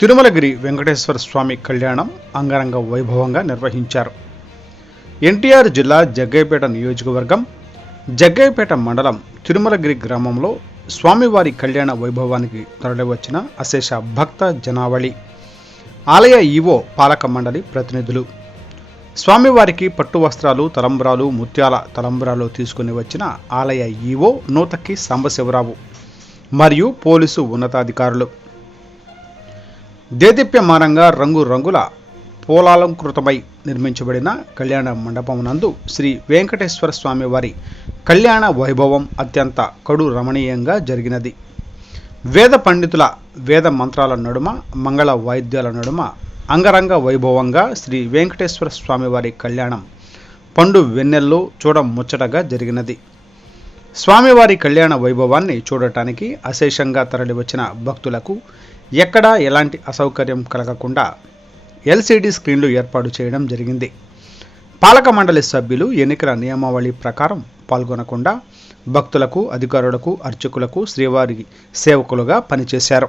తిరుమలగిరి వెంకటేశ్వర స్వామి కళ్యాణం అంగరంగ వైభవంగా నిర్వహించారు. ఎన్టీఆర్ జిల్లా జగ్గయ్యపేట నియోజకవర్గం జగ్గయ్యపేట మండలం తిరుమలగిరి గ్రామంలో స్వామివారి కళ్యాణ వైభవానికి తరలివచ్చిన అశేష భక్త జనావళి, ఆలయ ఈవో, పాలక మండలి ప్రతినిధులు, స్వామివారికి పట్టు వస్త్రాలు, తలంబ్రాలు, ముత్యాల తలంబ్రాలు తీసుకుని వచ్చిన ఆలయ ఈవో నూతక్కి సాంబశివరావు మరియు పోలీసు ఉన్నతాధికారులు. దేదీప్యమానంగా రంగురంగుల పూలాలంకృతమై నిర్మించబడిన కళ్యాణ మండపం నందు శ్రీ వెంకటేశ్వర స్వామి వారి కళ్యాణ వైభవం అత్యంత కడు రమణీయంగా జరిగినది. వేద పండితుల వేద మంత్రాల నడుమ, మంగళ వాయిద్యాల నడుమ అంగరంగ వైభవంగా శ్రీ వెంకటేశ్వర స్వామి వారి కళ్యాణం పండు వెన్నెల్లో చూడ ముచ్చటగా జరిగినది. స్వామివారి కళ్యాణ వైభవాన్ని చూడటానికి అశేషంగా తరలివచ్చిన భక్తులకు ఎక్కడా ఎలాంటి అసౌకర్యం కలగకుండా ఎల్సిడి స్క్రీన్లు ఏర్పాటు చేయడం జరిగింది. పాలక మండలి సభ్యులు ఎన్నికల నియమావళి ప్రకారం పాల్గొనకుండా భక్తులకు, అధికారులకు, అర్చకులకు శ్రీవారి సేవకులుగా పనిచేశారు.